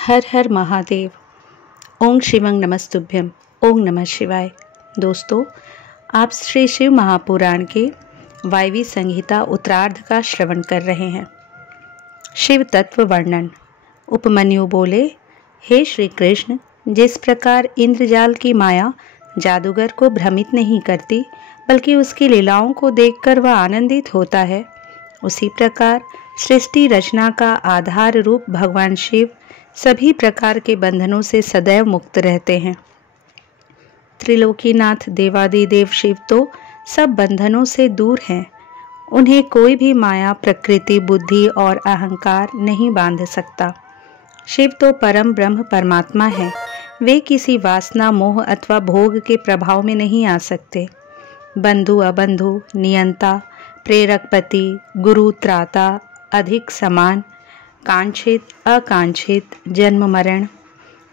हर हर महादेव। ओम शिवं नमस्तुभ्यम। ओम नमः शिवाय। दोस्तों, आप श्री शिव महापुराण के वायवी संहिता उत्तरार्ध का श्रवण कर रहे हैं। शिव तत्व वर्णन। उपमन्यु बोले, हे श्री कृष्ण, जिस प्रकार इंद्रजाल की माया जादूगर को भ्रमित नहीं करती बल्कि उसकी लीलाओं को देखकर वह आनंदित होता है, उसी प्रकार सृष्टि रचना का आधार रूप भगवान शिव सभी प्रकार के बंधनों से सदैव मुक्त रहते हैं। त्रिलोकीनाथ देवादिदेव शिव तो सब बंधनों से दूर हैं। उन्हें कोई भी माया, प्रकृति, बुद्धि और अहंकार नहीं बांध सकता। शिव तो परम ब्रह्म परमात्मा है। वे किसी वासना, मोह अथवा भोग के प्रभाव में नहीं आ सकते। बंधु अबंधु, नियंता, प्रेरक, पति, गुरु, त्राता, अधिक, समान, कांक्षित, अकांक्षित, जन्म मरण,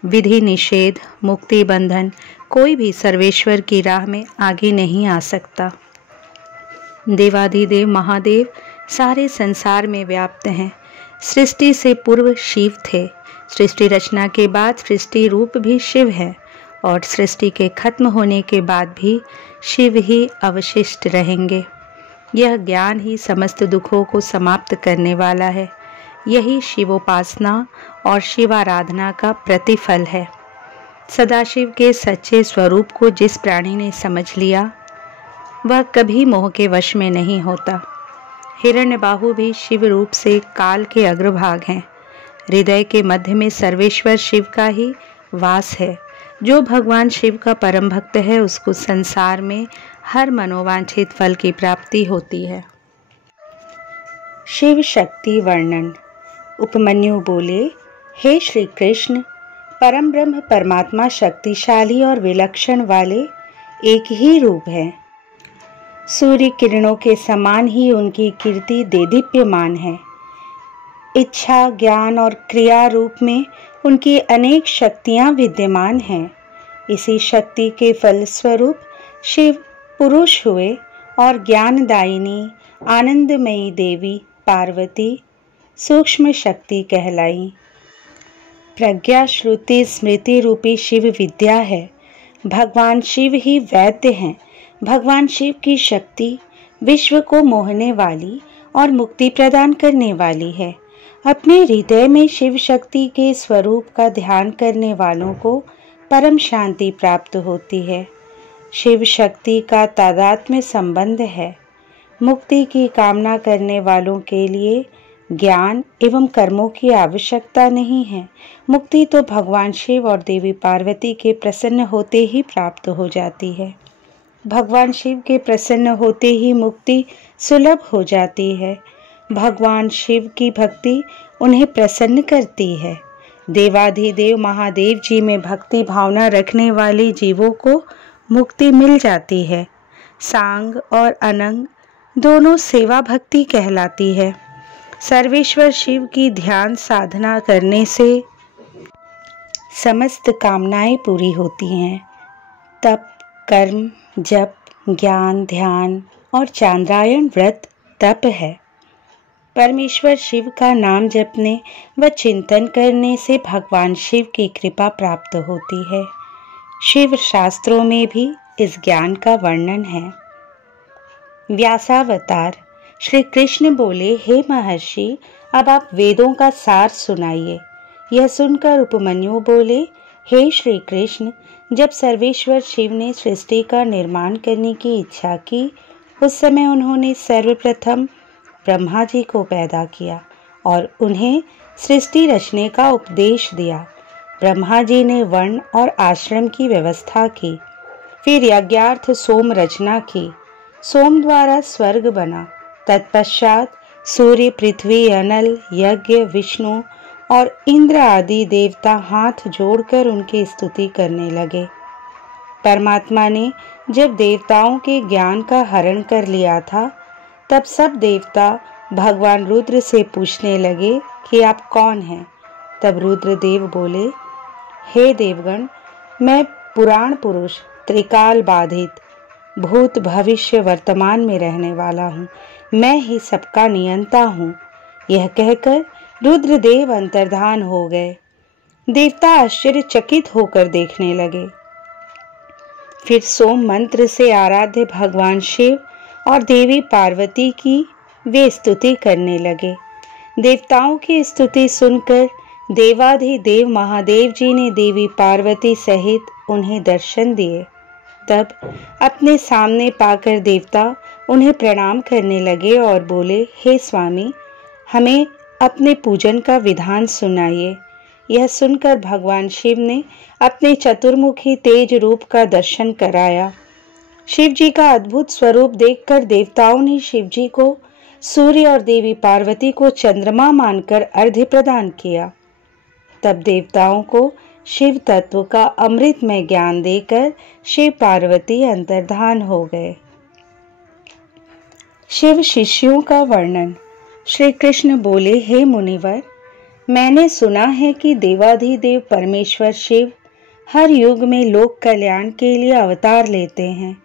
विधि निषेध, मुक्ति, बंधन, कोई भी सर्वेश्वर की राह में आगे नहीं आ सकता। देवाधिदेव महादेव सारे संसार में व्याप्त हैं। सृष्टि से पूर्व शिव थे। सृष्टि रचना के बाद सृष्टि रूप भी शिव है और सृष्टि के खत्म होने के बाद भी शिव ही अवशिष्ट रहेंगे। यह ज्ञान ही समस्त दुखों को समाप्त करने वाला है। यही शिवोपासना और शिवाराधना का प्रतिफल है। सदाशिव के सच्चे स्वरूप को जिस प्राणी ने समझ लिया वह कभी मोह के वश में नहीं होता। हिरण्यबाहु भी शिव रूप से काल के अग्रभाग हैं। हृदय के मध्य में सर्वेश्वर शिव का ही वास है। जो भगवान शिव का परम भक्त है उसको संसार में हर मनोवांछित फल की प्राप्ति होती है। शिव शक्ति वर्णन। उपमन्यु बोले, हे श्री कृष्ण, परम ब्रह्म परमात्मा शक्तिशाली और विलक्षण वाले एक ही रूप है। सूर्य किरणों के समान ही उनकी कीर्ति देदीप्यमान है। इच्छा, ज्ञान और क्रिया रूप में उनकी अनेक शक्तियां विद्यमान हैं। इसी शक्ति के फलस्वरूप शिव पुरुष हुए और ज्ञानदायिनी आनंदमयी देवी पार्वती सूक्ष्म शक्ति कहलाई। प्रज्ञा, श्रुति, स्मृति रूपी शिव विद्या है। भगवान शिव ही वैद्य हैं। भगवान शिव की शक्ति विश्व को मोहने वाली और मुक्ति प्रदान करने वाली है। अपने हृदय में शिव शक्ति के स्वरूप का ध्यान करने वालों को परम शांति प्राप्त होती है। शिव शक्ति का तादात्म्य संबंध है। मुक्ति की कामना करने वालों के लिए ज्ञान एवं कर्मों की आवश्यकता नहीं है। मुक्ति तो भगवान शिव और देवी पार्वती के प्रसन्न होते ही प्राप्त हो जाती है। भगवान शिव के प्रसन्न होते ही मुक्ति सुलभ हो जाती है। भगवान शिव की भक्ति उन्हें प्रसन्न करती है। देवाधिदेव महादेव जी में भक्ति भावना रखने वाले जीवों को मुक्ति मिल जाती है। सांग और अनंग दोनों सेवा भक्ति कहलाती है। सर्वेश्वर शिव की ध्यान साधना करने से समस्त कामनाएं पूरी होती हैं। तप, कर्म, जप, ज्ञान, ध्यान और चांद्रायण व्रत तप है। परमेश्वर शिव का नाम जपने व चिंतन करने से भगवान शिव की कृपा प्राप्त होती है। शिव शास्त्रों में भी इस ज्ञान का वर्णन है। व्यासावतार। श्री कृष्ण बोले, हे महर्षि, अब आप वेदों का सार सुनाइए। यह सुनकर उपमन्यु बोले, हे श्री कृष्ण, जब सर्वेश्वर शिव ने सृष्टि का निर्माण करने की इच्छा की उस समय उन्होंने सर्वप्रथम ब्रह्मा जी को पैदा किया और उन्हें सृष्टि रचने का उपदेश दिया। ब्रह्मा जी ने वर्ण और आश्रम की व्यवस्था की। फिर यज्ञार्थ सोम रचना की। सोम द्वारा स्वर्ग बना। तत्पश्चात सूर्य, पृथ्वी, अनल, यज्ञ, विष्णु और इंद्र आदि देवता हाथ जोड़कर उनकी स्तुति करने लगे। परमात्मा ने जब देवताओं के ज्ञान का हरण कर लिया था तब सब देवता भगवान रुद्र से पूछने लगे कि आप कौन हैं। तब रुद्रदेव बोले, हे देवगण, मैं पुराण पुरुष, त्रिकाल बाधित, भूत भविष्य वर्तमान में रहने वाला हूँ। मैं ही सबका नियंता हूँ। यह कहकर रुद्रदेव अंतर्धान हो गए। देवता आश्चर्यचकित होकर देखने लगे। फिर सोम मंत्र से आराध्य भगवान शिव और देवी पार्वती की वे स्तुति करने लगे। देवताओं की स्तुति सुनकर देवाधिदेव महादेव जी ने देवी पार्वती सहित उन्हें दर्शन दिए। तब अपने सामने पाकर देवता उन्हें प्रणाम करने लगे और बोले, हे स्वामी, हमें अपने पूजन का विधान सुनाइए। यह सुनकर भगवान शिव ने अपने चतुर्मुखी तेज रूप का दर्शन कराया। शिव जी का अद्भुत स्वरूप देखकर देवताओं ने शिव जी को सूर्य और देवी पार्वती को चंद्रमा मानकर अर्घ्य प्रदान किया। तब देवताओं को शिव तत्व का अमृतमय ज्ञान देकर शिव पार्वती अंतर्धान हो गए। शिव शिष्यों का वर्णन। श्री कृष्ण बोले, हे मुनिवर, मैंने सुना है कि देवाधिदेव परमेश्वर शिव हर युग में लोक कल्याण के लिए अवतार लेते हैं।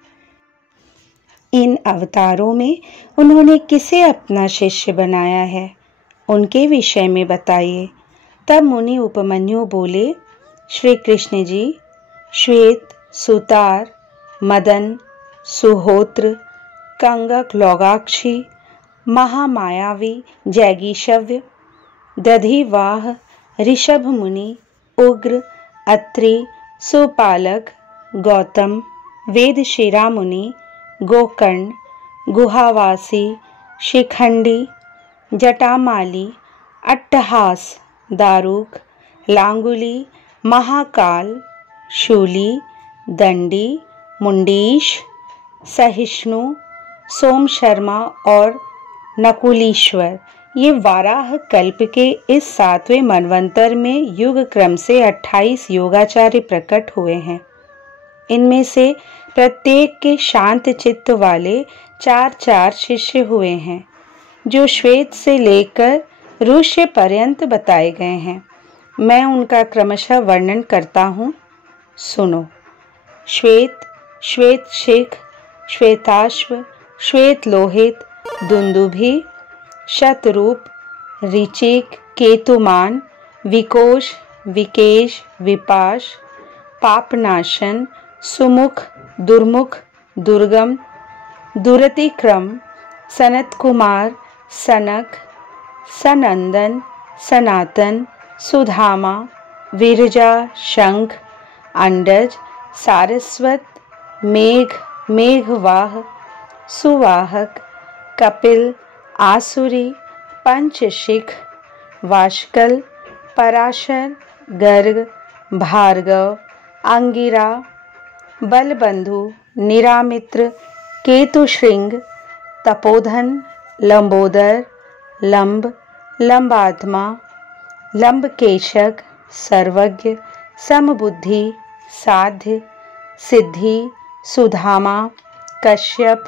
इन अवतारों में उन्होंने किसे अपना शिष्य बनाया है, उनके विषय में बताइए। तब मुनि उपमन्यु बोले, श्री कृष्ण जी, श्वेत, सुतार, मदन, सुहोत्र, कंगक लोगाक्षी, महामायावी जैगीषव्य, दधिवाह, ऋषभ मुनि, उग्र, अत्रि, सुपालक, गौतम, वेदशिरा मुनि, गोकर्ण, गुहावासी, शिखंडी, जटामाली, अट्टहास, दारुक, लांगुली, महाकाल, शूली, दंडी, मुंडीश, सहिष्णु, सोम शर्मा और नकुलीश्वर, ये वाराह कल्प के इस 7वें मनवंतर में युग क्रम से 28 योगाचार्य प्रकट हुए हैं। इनमें से प्रत्येक के शांत चित्त वाले 4 शिष्य हुए हैं, जो श्वेत से लेकर ऋष्य पर्यंत बताए गए हैं। मैं उनका क्रमशः वर्णन करता हूँ, सुनो। श्वेत, श्वेत शिख, श्वेताश्व, श्वेत लोहित, दुंदुभि, शतरूप, ऋचिक, केतुमान, विकोश, विकेश, विपाश, पापनाशन, सुमुख, दुर्मुख, दुर्गम, दुरतिक्रम, सनत कुमार, सनक, सनंदन, सनातन, सुधामा, विरजा, शंख, अंडज, सारस्वत, मेघ, मेघवाह, सुवाहक, कपिल, आसुरी, पंचशिख, वाष्कल, पराशर, गर्ग, भार्गव, अंगिरा, बलबंधु, निरामित्र, केतुश्रृंग, तपोधन, लंबोदर, लंब, लंबात्मा, लंबकेशक, सर्वज्ञ, समबुद्धि, साध्य, सिद्धि, सुधामा, कश्यप,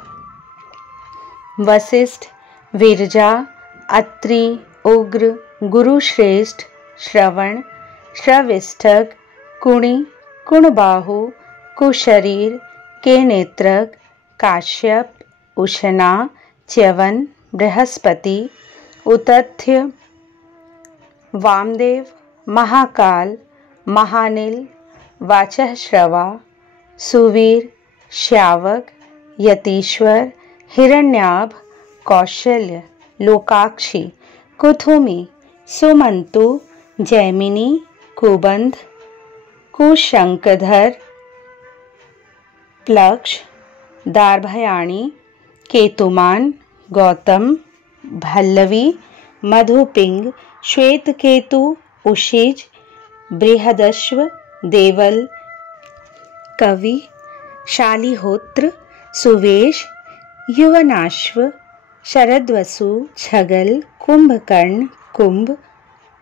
वशिष्ठ, विरजा, अत्रि, उग्र, गुरुश्रेष्ठ, श्रवण, श्रविष्ठक, कुणि, कुणबाहु, कुशरीर, केनेत्रक, काश्यप, उशना, च्यवन, बृहस्पति, उतथ्य, वामदेव, महाकाल, महानिल, वाचः श्रवा, सुवीर, श्यावक, यतीश्वर, हिरण्याभ, कौशल्य, लोकाक्षी, कुथुमी, सुमंतु, जैमिनी, कुबंध, कुशंकधर, प्लक्ष, दार्भयाणी, केतुमान, गौतम, भल्लवी, मधुपिंग, श्वेतकेतु, उशिज, बृहदश्व, देवल, कवि, शालिहोत्र, सुवेश, युवनाश्व, शरद्वसु, छगल, कुंभकर्ण, कुंभ,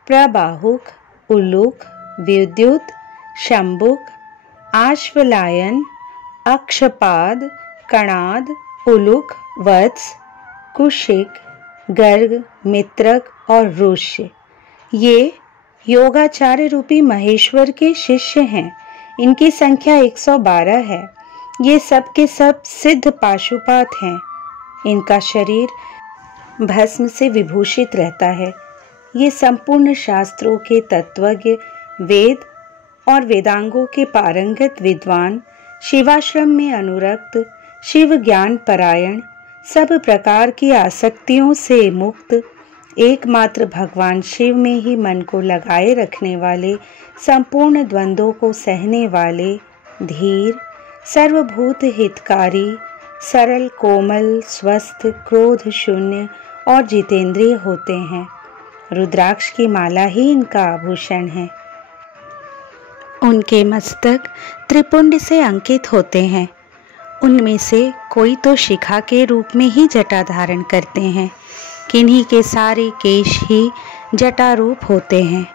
प्रबाहुक, उल्लूक, विद्युत, शंबुक, आश्वलायन, अक्षपाद, कणाद, उलुक, वत्स, कुशिक, गर्ग, मित्रक और ऋष्य। ये योगाचार्य रूपी महेश्वर के शिष्य हैं। इनकी संख्या 112 है। ये सब के सब सिद्ध पाशुपात हैं। इनका शरीर भस्म से विभूषित रहता है। ये संपूर्ण शास्त्रों के तत्वज्ञ, वेद और वेदांगों के पारंगत विद्वान, शिवाश्रम में अनुरक्त, शिव ज्ञान परायण, सब प्रकार की आसक्तियों से मुक्त, एकमात्र भगवान शिव में ही मन को लगाए रखने वाले, संपूर्ण द्वंद्वों को सहने वाले, धीर, सर्वभूत हितकारी, सरल, कोमल, स्वस्थ, क्रोध शून्य और जितेंद्रिय होते हैं। रुद्राक्ष की माला ही इनका आभूषण है। उनके मस्तक त्रिपुंड से अंकित होते हैं। उनमें से कोई तो शिखा के रूप में ही जटा धारण करते हैं, किन्हीं के सारे केश ही जटा रूप होते हैं।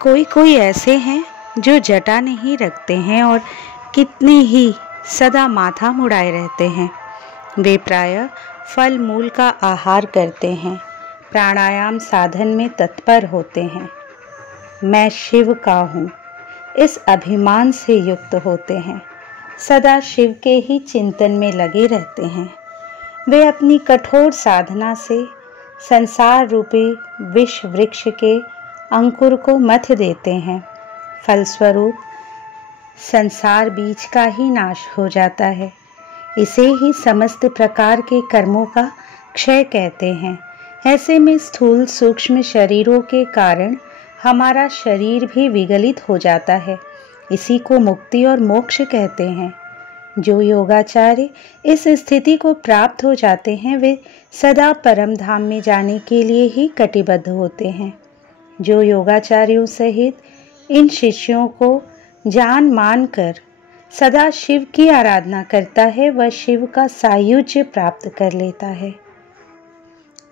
कोई कोई ऐसे हैं जो जटा नहीं रखते हैं और कितने ही सदा माथा मुड़ाए रहते हैं। वे प्रायः फल मूल का आहार करते हैं, प्राणायाम साधन में तत्पर होते हैं। मैं शिव का हूँ, इस अभिमान से युक्त होते हैं, सदा शिव के ही चिंतन में लगे रहते हैं। वे अपनी कठोर साधना से संसार रूपी विष वृक्ष के अंकुर को मथ देते हैं। फलस्वरूप संसार बीज का ही नाश हो जाता है। इसे ही समस्त प्रकार के कर्मों का क्षय कहते हैं। ऐसे में स्थूल सूक्ष्म शरीरों के कारण हमारा शरीर भी विगलित हो जाता है। इसी को मुक्ति और मोक्ष कहते हैं। जो योगाचार्य इस स्थिति को प्राप्त हो जाते हैं, वे सदा परम धाम में जाने के लिए ही कटिबद्ध होते हैं। जो योगाचार्यों सहित इन शिष्यों को जान मान कर सदा शिव की आराधना करता है, वह शिव का सायुज्य प्राप्त कर लेता है।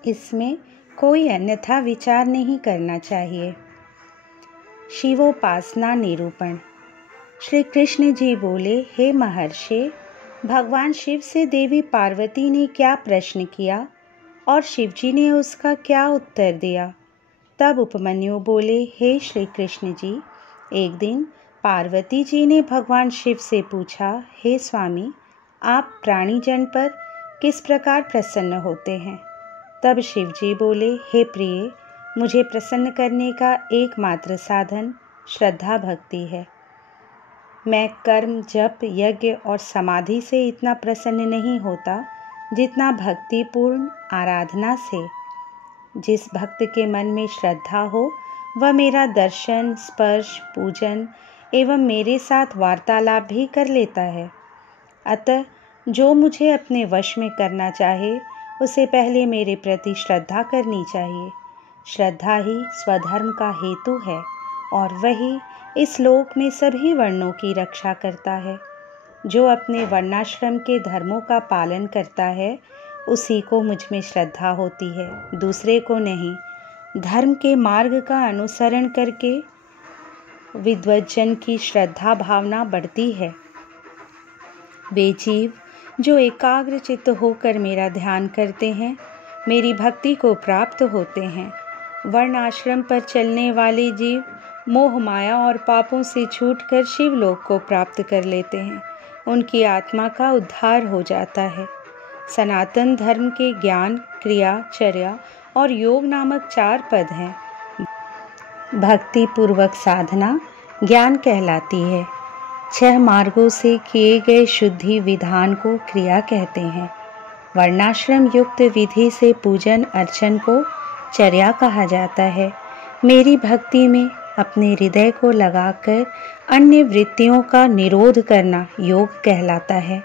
इसमें कोई अन्यथा विचार नहीं करना चाहिए। शिवोपासना निरूपण। श्री कृष्ण जी बोले, हे महर्षि, भगवान शिव से देवी पार्वती ने क्या प्रश्न किया और शिव जी ने उसका क्या उत्तर दिया। तब उपमन्यु बोले, हे श्री कृष्ण जी, एक दिन पार्वती जी ने भगवान शिव से पूछा, हे स्वामी, आप प्राणीजन पर किस प्रकार प्रसन्न होते हैं। तब शिव जी बोले, हे प्रिय, मुझे प्रसन्न करने का एकमात्र साधन श्रद्धा भक्ति है। मैं कर्म, जप, यज्ञ और समाधि से इतना प्रसन्न नहीं होता जितना भक्तिपूर्ण आराधना से। जिस भक्त के मन में श्रद्धा हो, वह मेरा दर्शन, स्पर्श, पूजन एवं मेरे साथ वार्तालाप भी कर लेता है। अतः जो मुझे अपने वश में करना चाहे, उसे पहले मेरे प्रति श्रद्धा करनी चाहिए। श्रद्धा ही स्वधर्म का हेतु है और वही इस लोक में सभी वर्णों की रक्षा करता है। जो अपने वर्णाश्रम के धर्मों का पालन करता है, उसी को मुझ में श्रद्धा होती है, दूसरे को नहीं। धर्म के मार्ग का अनुसरण करके विद्वज्जन की श्रद्धा भावना बढ़ती है। वे जीव जो एकाग्र चित्त होकर मेरा ध्यान करते हैं, मेरी भक्ति को प्राप्त होते हैं। वर्ण आश्रम पर चलने वाले जीव मोह माया और पापों से छूटकर शिवलोक को प्राप्त कर लेते हैं। उनकी आत्मा का उद्धार हो जाता है। सनातन धर्म के ज्ञान, क्रिया, चर्या और योग नामक 4 पद हैं। भक्ति पूर्वक साधना ज्ञान कहलाती है। 6 मार्गों से किए गए शुद्धि विधान को क्रिया कहते हैं। वर्णाश्रम युक्त विधि से पूजन अर्चन को चर्या कहा जाता है। मेरी भक्ति में अपने हृदय को लगाकर अन्य वृत्तियों का निरोध करना योग कहलाता है।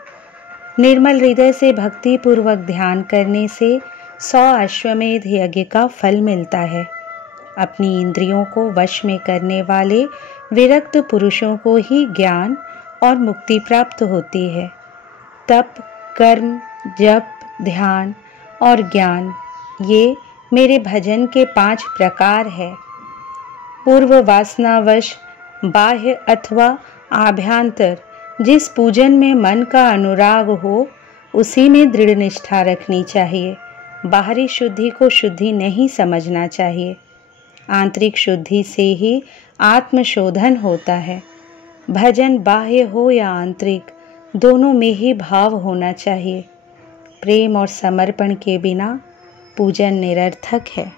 निर्मल हृदय से भक्ति पूर्वक ध्यान करने से 100 अश्वमेध यज्ञ का फल मिलता है। अपनी इंद्रियों को वश में करने वाले विरक्त पुरुषों को ही ज्ञान और मुक्ति प्राप्त होती है। तप, कर्म, जप, ध्यान और ज्ञान, ये मेरे भजन के 5 प्रकार है। पूर्व वासनावश बाह्य अथवा आभ्यंतर जिस पूजन में मन का अनुराग हो, उसी में दृढ़ निष्ठा रखनी चाहिए। बाहरी शुद्धि को शुद्धि नहीं समझना चाहिए। आंतरिक शुद्धि से ही आत्मशोधन होता है। भजन बाह्य हो या आंतरिक, दोनों में ही भाव होना चाहिए। प्रेम और समर्पण के बिना पूजन निरर्थक है।